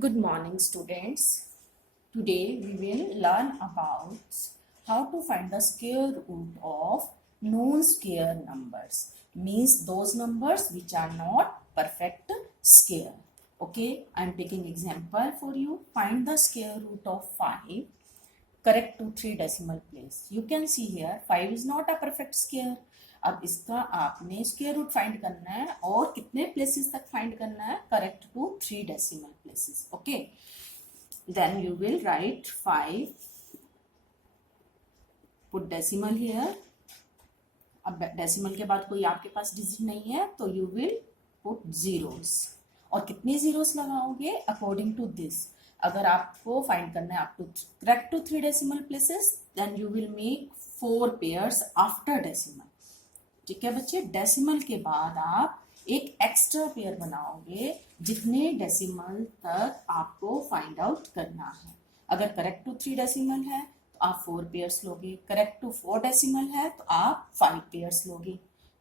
Good morning, students. Today we will learn about how to find the square root of known square numbers. Means those numbers which are not perfect square. Okay, I am taking example for you. Find the square root of 5. Correct to 3 decimal place. You can see here 5 is not a perfect square. अब इसका आपने square root find करना है और कितने places तक find करना है? Correct to 3 decimal places. Okay, then you will write 5, put decimal here. अब डेसिमल के बाद कोई आपके पास डिजिट नहीं है तो यू विल पुट जीरोस. और कितने जीरोस लगाओगे? According to this. अगर आपको फाइंड करना है आप to correct to 3 decimal places, then you will make 4 pairs after decimal. ठीक है बच्चे, डेसिमल के बाद आप एक एक्स्ट्रा पेयर बनाओगे जितने डेसिमल तक आपको फाइंड आउट करना है. अगर करेक्ट टू 3 डेसिमल है तो आप 4 पेयर्स लोगे. करेक्ट टू 4 डेसिमल है तो आप 5 पेयर्स लोगे.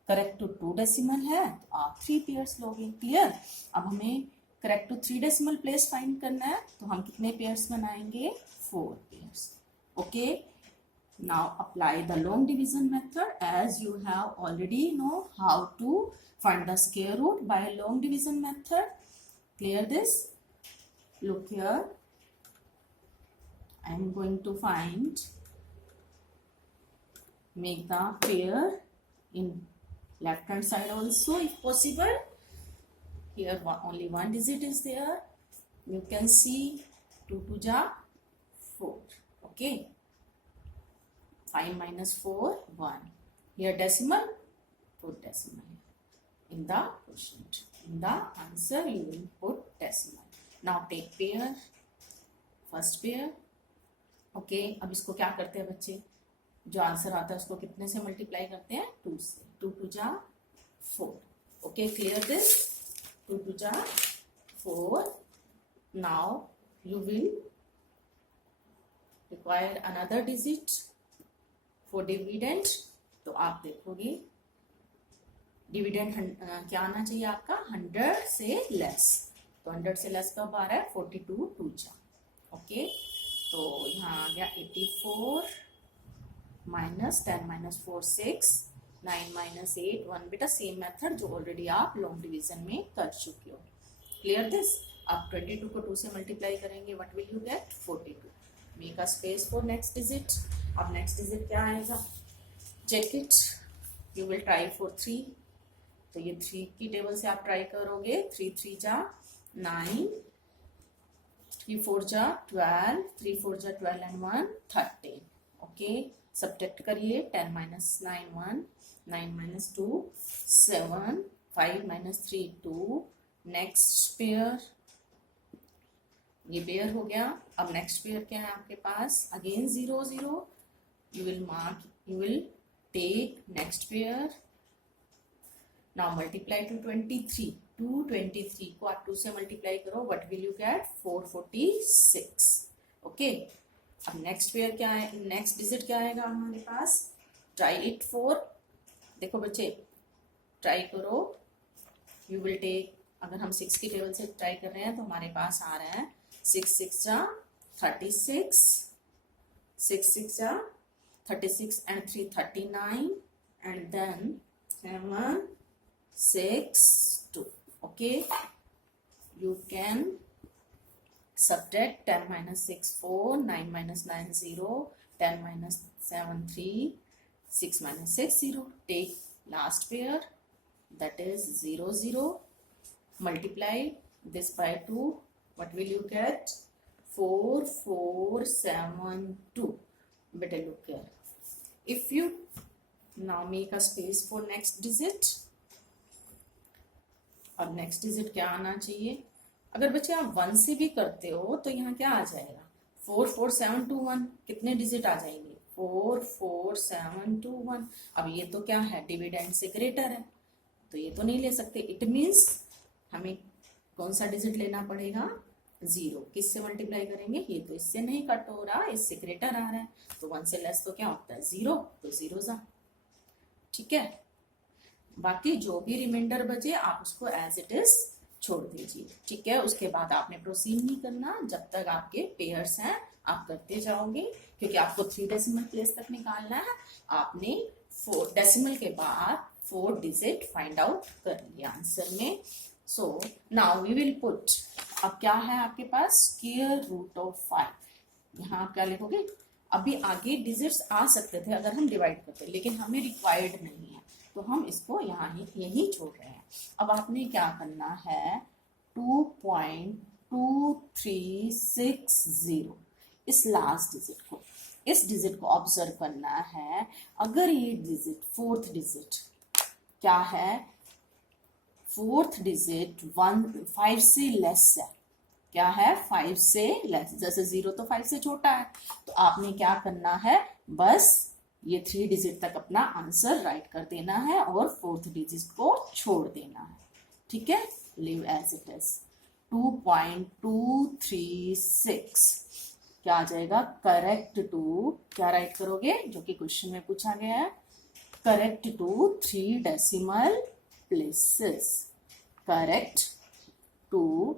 करेक्ट टू 2 डेसिमल है तो आप 3 पेयर्स लोगे. क्लियर? अब हमें correct to 3 decimal place find करना है तो हम कितने पेयर्स बनाएंगे? 4 pairs. Okay, now apply the long division method as you have already know how to find the square root by long division method. Clear this? Look here, I am going to make the pair in left hand side also if possible. Here only one digit is there. You can see 2 to the 4. Okay, 5 minus 4, 1. Here decimal, put decimal. In the quotient, in the answer you will put decimal. Now take pair, first pair. Okay, अब इसको क्या करते हैं बच्चे? जो answer आता है उसको कितने से मल्टीप्लाई करते हैं? 2 से. 2 to the 4. Okay, clear this? 2 to the 4. Now you will require another digit for dividend. तो आप देखोगे डिविडेंड क्या आना चाहिए आपका? 100 से लेस. तो 100 से लेस कब आ रहा है? 42 2 जा. ओके, तो यहाँ आ गया 84 माइनस 10 माइनस 4 6 9 माइनस 8 1. बेटा सेम मेथड जो ऑलरेडी आप लॉन्ग डिवीजन में कर चुके हो. Clear this? आप 22 को 2 से मल्टीप्लाई करेंगे. What will you get? 42. Make a space for next digit. अब नेक्स्ट डिजिट क्या आएगा? Check it. You will try for 3. तो ये 3 की टेबल से आप ट्राई करोगे. 3 3 जा 9, 3 4 जा 12, 3 4 जा 12 एंड 1 13. ओके, सब्ट्रैक्ट करिए. 10 minus 9 1, 9 minus 2 7, 5 minus 3 2. Next pair, ये पेयर हो गया. अब नेक्स्ट पेयर क्या है आपके पास? Again 0 0. You will take next pair. Now multiply to 23. 223 को आप 2 से मल्टीप्लाई करो. What will you get? 446. Okay. अब नेक्स्ट पेयर क्या है? नेक्स्ट डिजिट क्या आएगा हमारे पास? Try it 4. देखो बच्चे, ट्राई करो. यू विल टेक, अगर हम 6 की टेबल से ट्राई कर रहे हैं तो हमारे पास आ रहा है 6 6 जा 36, 6 6 जा 36 and 3 39, and then 7 6 2. Okay, you can subtract 10 minus 6 4, 9 minus 9 0, 10 minus 7 3, 6 minus 6 0. Take last pair, that is 0 0. Multiply this by 2. What will you get? 4 4 7 2. Better look here. If you now make a space for next digit. अब next digit क्या आना चाहिए? अगर बच्चे आप 1 से भी करते हो तो यहाँ क्या आ जाएगा? 4 4 7 2 1. कितने डिजिट आ जाएंगे? 4 4 7 2 1. अब ये तो क्या है? डिविडेंड से ग्रेटर है तो ये तो नहीं ले सकते. इट मीन्स हमें कौन सा डिजिट लेना पड़ेगा? 0. किससे मल्टीप्लाई करेंगे? ये तो इससे नहीं कट हो रहा, इससे ग्रेटर आ रहा है. तो 1 से लेस तो क्या होता है? 0. तो 0 जा. ठीक है, बाकी जो भी रिमाइंडर बचे आप उसको एज इट इज छोड़ दीजिए, ठीक है। उसके बाद आपने प्रोसीड नहीं करना, जब तक आपके पेयर्स हैं आप करते जाओगे, क्योंकि आपको 3 डेसिमल प्लेस तक निकालना है। आपने 4 डेसिमल के बाद 4 डिजिट फाइंड आउट कर लिया आंसर में। So now we will put, अब क्या है आपके पास, स्क्वायर रूट ऑफ 5। यहाँ आप क्या लिखोगे, अभी आगे डिजिट्स आ सकते थे अगर हम डिवाइड करते, लेकिन हमें रिक्वायर्ड नहीं है, तो हम इसको यहाँ ही यही छोड़ रहे हैं। अब आपने क्या करना है, 2.2360 इस लास्ट डिजिट को ऑब्जर्व करना है। अगर ये डिजिट फोर्थ डिजिट क्या है, फोर्थ डिजिट 5 से लेस है, क्या है, 5 से लेस, जैसे 0 तो 5 से छोटा है, तो आपने क्या करना है, बस ये 3 डिजिट तक अपना आंसर राइट कर देना है और फोर्थ डिजिट को छोड़ देना है, ठीक है। Live as it is. 2.236 क्या आ जाएगा, करेक्ट टू, क्या राइट करोगे जो कि क्वेश्चन में पूछा गया है, correct to 3 decimal places, correct to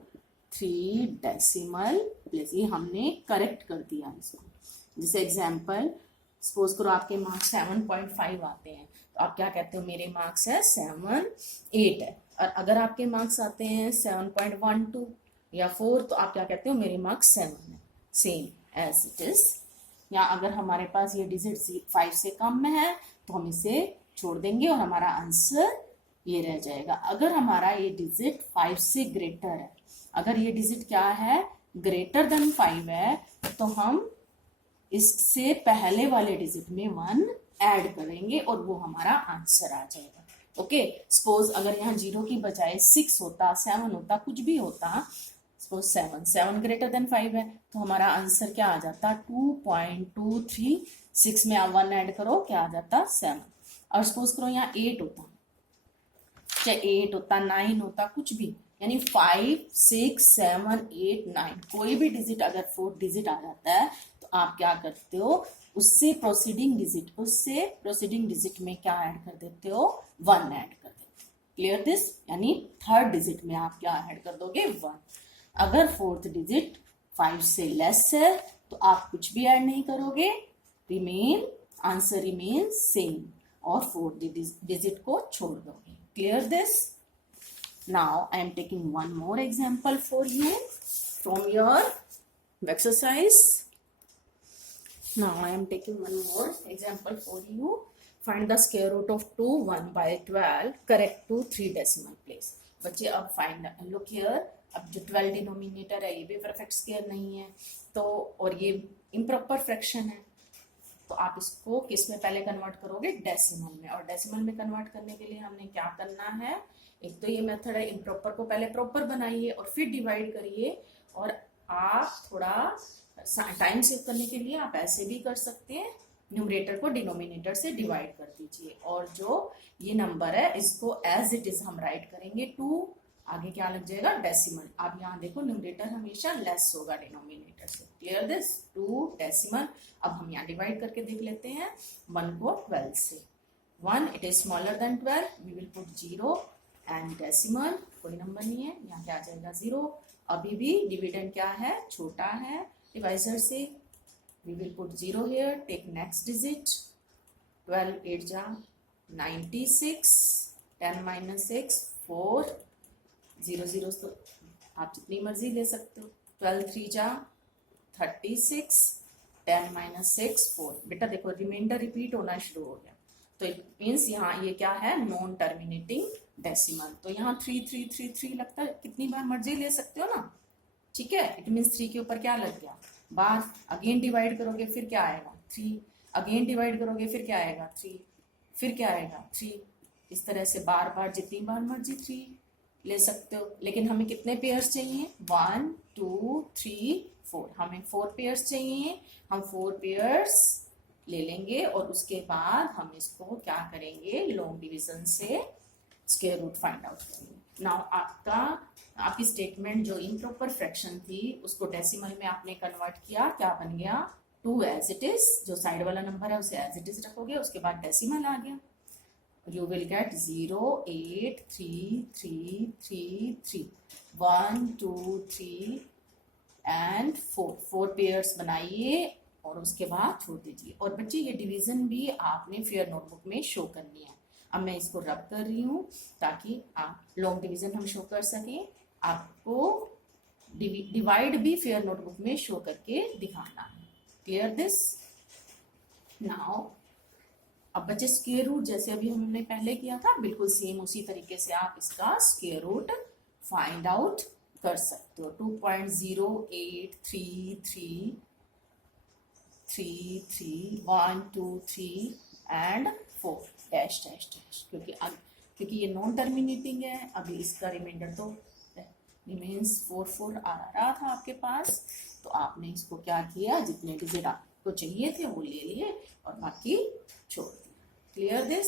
3 decimal place. ये हमने करेक्ट कर दिया इसको। जैसे एग्जाम्पल, सपोज करो आपके मार्क्स 7.5 आते हैं, तो आप क्या कहते हो, मेरे मार्क्स है 7.8 है। और अगर आपके मार्क्स आते हैं 7.12 या 4, तो आप क्या कहते हो, मेरे मार्क्स 7 है, सेम एज इट इज। या अगर हमारे पास ये डिजिट 5 से कम में है, तो हम इसे छोड़ देंगे और हमारा आंसर ये रह जाएगा। अगर हमारा ये डिजिट 5 से ग्रेटर है, अगर ये डिजिट क्या है, ग्रेटर देन 5 है, तो हम इससे पहले वाले डिजिट में 1 ऐड करेंगे और वो हमारा आंसर आ जाएगा। ओके, सपोज अगर यहाँ 0 की बजाय 6 होता, 7 होता, कुछ भी होता, सपोज 7 ग्रेटर देन 5 है, तो हमारा आंसर क्या आ जाता, 2.236 में आप 1 ऐड करो, क्या आ जाता, 7। और सपोज करो यहाँ 8 होता, चाहे 8 होता, 9 होता, कुछ भी, यानी 5, 6, 7, 8, 9 कोई भी डिजिट अगर 4 डिजिट आ जाता है, तो आप क्या करते हो, उससे प्रोसीडिंग डिजिट में क्या ऐड कर देते हो, 1 ऐड कर देते हो। क्लियर दिस, यानी थर्ड डिजिट में आप क्या ऐड कर दोगे, 1। अगर फोर्थ डिजिट 5 से लेस है, तो आप कुछ भी ऐड नहीं करोगे, आंसर रिमेन सेम, और फोर्थ डिजिट को छोड़ दोगे। Clear this? Now I am taking one more example for you from your exercise. Now I am taking one more example for you. Find the square root of 2 1/12 correct to 3 decimal place. बच्चे अब find, look here, अब जो 12 denominator है ये भी perfect square नहीं है, तो और ये इम्प्रॉपर फ्रैक्शन है, तो आप इसको किस में पहले कन्वर्ट करोगे, डेसिमल में। और डेसिमल में कन्वर्ट करने के लिए हमने क्या करना है, एक तो ये मेथड है, इम्प्रॉपर को पहले प्रॉपर बनाइए और फिर डिवाइड करिए। और आप थोड़ा टाइम सेव करने के लिए आप ऐसे भी कर सकते हैं, न्यूमरेटर को डिनोमिनेटर से डिवाइड कर दीजिए, और जो ये नंबर है इसको एज इट इज हम राइट करेंगे 2, आगे क्या लग जाएगा, डेसिमल। आप यहाँ देखो न्यूमरेटर हमेशा लेस होगा डिनोमिनेटर से। Clear this, 2 decimal. अब हम यहाँ डिवाइड करके देख लेते हैं 1 को 12 से। 1 it is smaller than 12, we will put 0 and decimal, कोई नंबर नहीं है, यहाँ क्या आ जाएगा, 0। अभी भी डिविडेंड क्या है, छोटा है डिवाइजर से, we will put 0 here, take next digit, 12 8 जा 96, 10 - 6 4, 0 0 तो आप जितनी मर्जी ले सकते हो, 12 3 जा 36, 10 - 6 4। बेटा देखो रिमाइंडर रिपीट होना शुरू हो गया, तो इट मीन्स यहाँ ये क्या है, नॉन टर्मिनेटिंग डेसिमल। तो यहाँ 3 3 3 3 लगता है, कितनी बार मर्जी ले सकते हो ना, ठीक है। इट मीन्स 3 के ऊपर क्या लग गया, बार। अगेन डिवाइड करोगे फिर क्या आएगा, 3। अगेन डिवाइड करोगे फिर क्या आएगा, 3। फिर क्या आएगा, 3। इस तरह से बार बार जितनी बार मर्जी 3 ले सकते हो। लेकिन हमें कितने पेयर्स चाहिए, 1 2 3 4, हमें 4 पेयर्स चाहिए। हम 4 पेयर्स ले लेंगे और उसके बाद हम इसको क्या करेंगे, लॉन्ग डिवीजन से स्क्वायर रूट फाइंड आउट करेंगे। नाउ आपकी स्टेटमेंट जो इम्प्रॉपर फ्रैक्शन थी उसको डेसिमल में आपने कन्वर्ट किया, क्या बन गया, 2 एज इट इज, जो साइड वाला नंबर है उसे एज इट इज रखोगे, उसके बाद डेसिमल आ गया। you will get 0, 8, 3, 3, 3, 3, 1, 2, 3 and 4 pairs बनाइए और उसके बाद छोड़ दीजिए। और बच्चे ये डिवीजन भी आपने फेयर नोटबुक में शो करनी है। अब मैं इसको रब कर रही हूँ ताकि आप लॉन्ग डिवीजन हम शो कर सकें। आपको डिवाइड भी फेयर नोटबुक में शो करके दिखाना है। Clear this? नाउ अब बच्चे स्क्वायर रूट जैसे अभी हमने पहले किया था बिल्कुल सेम उसी तरीके से आप इसका स्क्वायर रूट फाइंड आउट कर सकते हो। 2.0833333 एंड 4 डैश डैश डैश, क्योंकि ये नॉन टर्मिनेटिंग है। अभी इसका रिमाइंडर तो रिमेन्स 4 आ रहा था आपके पास, तो आपने इसको क्या किया, जितने डिजिट आपको चाहिए थे वो ले लिए और बाकी छोड़ दिया। Clear this?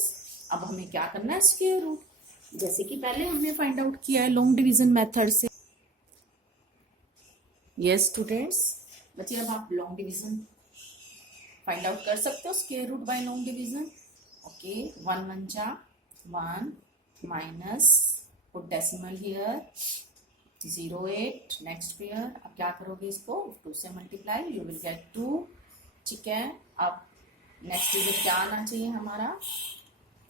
अब हमें क्या करना है, स्क्वायर रूट, जैसे कि पहले हमने फाइंड आउट किया है लॉन्ग डिवीजन मेथड से। यस स्टूडेंट्स, बच्चे अब आप लॉन्ग डिवीजन फाइंड आउट कर सकते हो, square root by long division. Okay, 1 1 जा 1 minus put decimal here 0.8 next pair. अब क्या करोगे, इसको 2 से मल्टीप्लाई, यू विल गेट 2। ठीक है, अब नेक्स्ट डिजिट क्या आना चाहिए हमारा,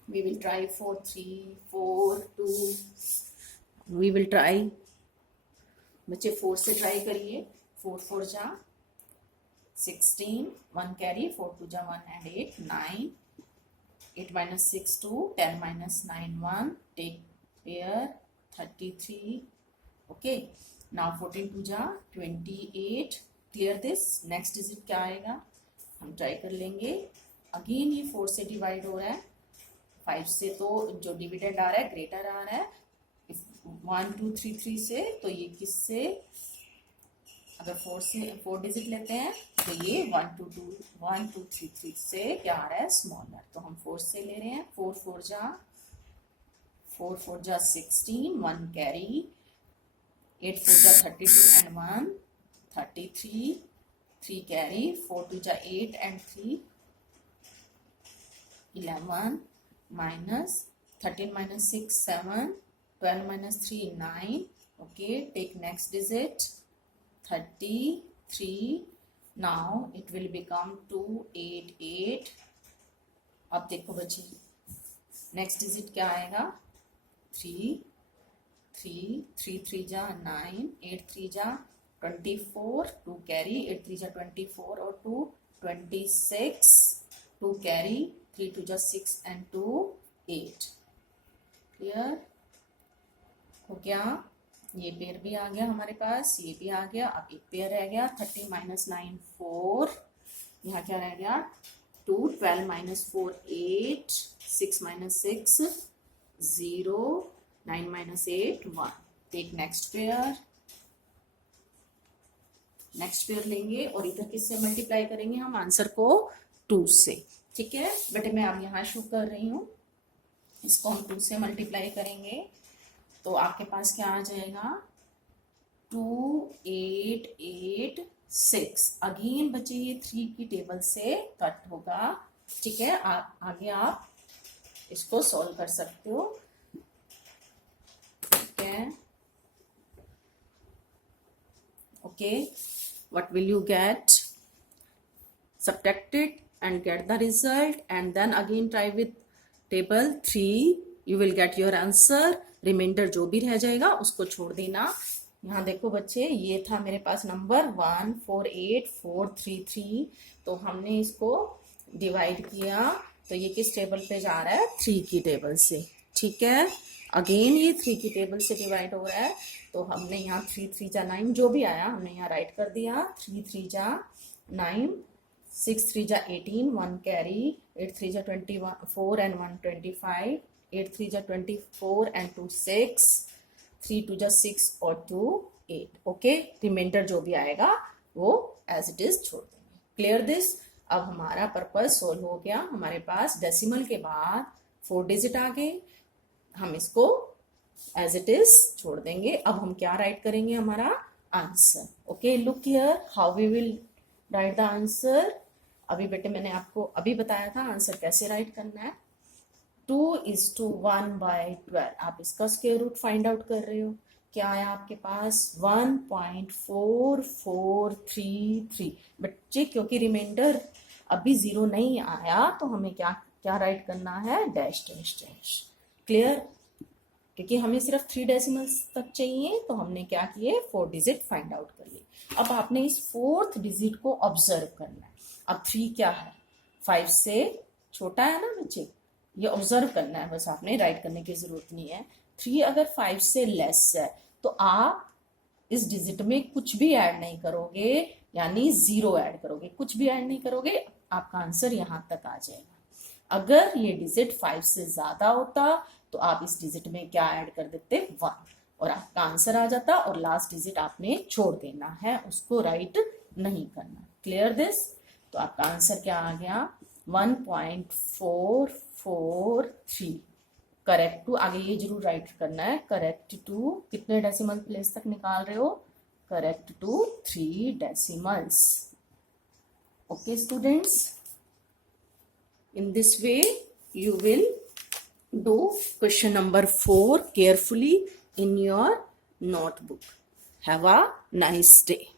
we will try 4 3 4 2, we will try, बच्चे 4 से ट्राई करिए। 4 4 जा 16, 1 कैरी, 4 2 जा 1 and 8 9, 8 minus 6 2, 10 minus 9 1, take pair 33। okay, now 14 2 जा 28। clear this? नेक्स्ट डिजिट क्या आएगा, हम ट्राई कर लेंगे। अगेन ये 4 से डिवाइड हो रहा है, 5 से तो जो डिविडेंड आ रहा है ग्रेटर आ रहा है 1 2 3 3 से, तो ये किससे, अगर 4 डिजिट लेते हैं तो ये 1 2 3 3 से क्या आ रहा है, स्मॉलर, तो हम 4 से ले रहे हैं। 4 4 जा 16, 1 कैरी, 8 4 जा 32 एंड 1 33, 3 कैरी, 4 2 जा 8 and 3 11, minus 13 minus 6 7, 12 minus 3 9। okay, take next digit 33, now it will become 288। अब देखो बच्चे नेक्स्ट डिजिट क्या आएगा, 3 3 3 3 जा 9, 8 3 जा 24, 2 कैरी, 8 3 जा 24 और 2 26, 2 कैरी, 3 2 जा 6 एंड 2 8। क्लियर हो गया? ये पेयर भी आ गया हमारे पास, ये भी आ गया। अब एक पेयर रह गया, 30 minus 9 4, यहाँ क्या रह गया 2, 12 minus 4 8, 6 minus 6 0, 9 minus 8 1। Take next pair, next pair लेंगे और इधर किससे मल्टीप्लाई करेंगे हम, आंसर को 2 से। ठीक है बेटे, मैं अब यहाँ शो कर रही हूँ, इसको हम 2 से मल्टीप्लाई करेंगे तो आपके पास क्या आ जाएगा 2886। अगेन बच्चे ये 3 की टेबल से कट होगा। ठीक है, आगे आप इसको सॉल्व कर सकते हो। ठीक है, okay, what will you get, subtract it and get the result and then again try with table 3, you will get your answer। Remainder जो भी रह जाएगा उसको छोड़ देना। यहाँ देखो बच्चे, ये था मेरे पास नंबर 148433, तो हमने इसको डिवाइड किया तो ये किस टेबल पे जा रहा है, 3 की टेबल से। ठीक है, अगेन ये 3 की टेबल से डिवाइड हो रहा है तो हमने यहाँ 3 3 जा 9 जो भी आया हमने यहाँ राइट कर दिया। 3 3 जा 9, 6 3 जा 18, 1 कैरी, 8 3 जा 24 एंड 1 25, 8 3 जा 24 एंड 2 6, 3 2 जा 6 और 2 8। ओके, रिमाइंडर जो भी आएगा वो एज इट इज छोड़ देंगे। Clear this? अब हमारा पर्पज सोल्व हो गया। हमारे पास डेसिमल के बाद 4 डिजिट आ गए, हम इसको एज इट इज छोड़ देंगे। अब हम क्या राइट करेंगे, हमारा answer. Okay, look here how we will write the answer. अभी बेटे मैंने आपको अभी बताया था आंसर कैसे राइट करना है। 2:1/12। आप इसका स्क्वायर रूट फाइंड आउट कर रहे हो, क्या आया आपके पास 1.4433। बच्चे क्योंकि रिमाइंडर अभी 0 नहीं आया तो हमें क्या क्या राइट करना है, डैश डैश डैश। क्लियर? क्योंकि हमें सिर्फ 3 डेसिमल्स तक चाहिए तो हमने क्या किए, 4 डिजिट फाइंड आउट कर लिए। अब आपने इस 4th डिजिट को ऑब्जर्व करना है। अब 3 क्या है, 5 से छोटा है ना बच्चे, ये ऑब्जर्व करना है बस, आपने राइट करने की जरूरत नहीं है। 3 अगर 5 से लेस है तो आप इस डिजिट में कुछ भी ऐड नहीं करोगे, यानी 0 ऐड करोगे, कुछ भी ऐड नहीं करोगे, आपका आंसर यहां तक आ जाएगा। अगर ये डिजिट 5 से ज्यादा होता तो आप इस डिजिट में क्या ऐड कर देते, 1, और आपका आंसर आ जाता, और लास्ट डिजिट आपने छोड़ देना है, उसको राइट नहीं करना। Clear this? तो आपका आंसर क्या आ गया, 1.443। करेक्ट टू, आगे ये जरूर राइट करना है, करेक्ट टू कितने डेसिमल प्लेस तक निकाल रहे हो, correct to 3 decimals. Okay students, in this way you will do question number 4 carefully in your notebook. Have a nice day.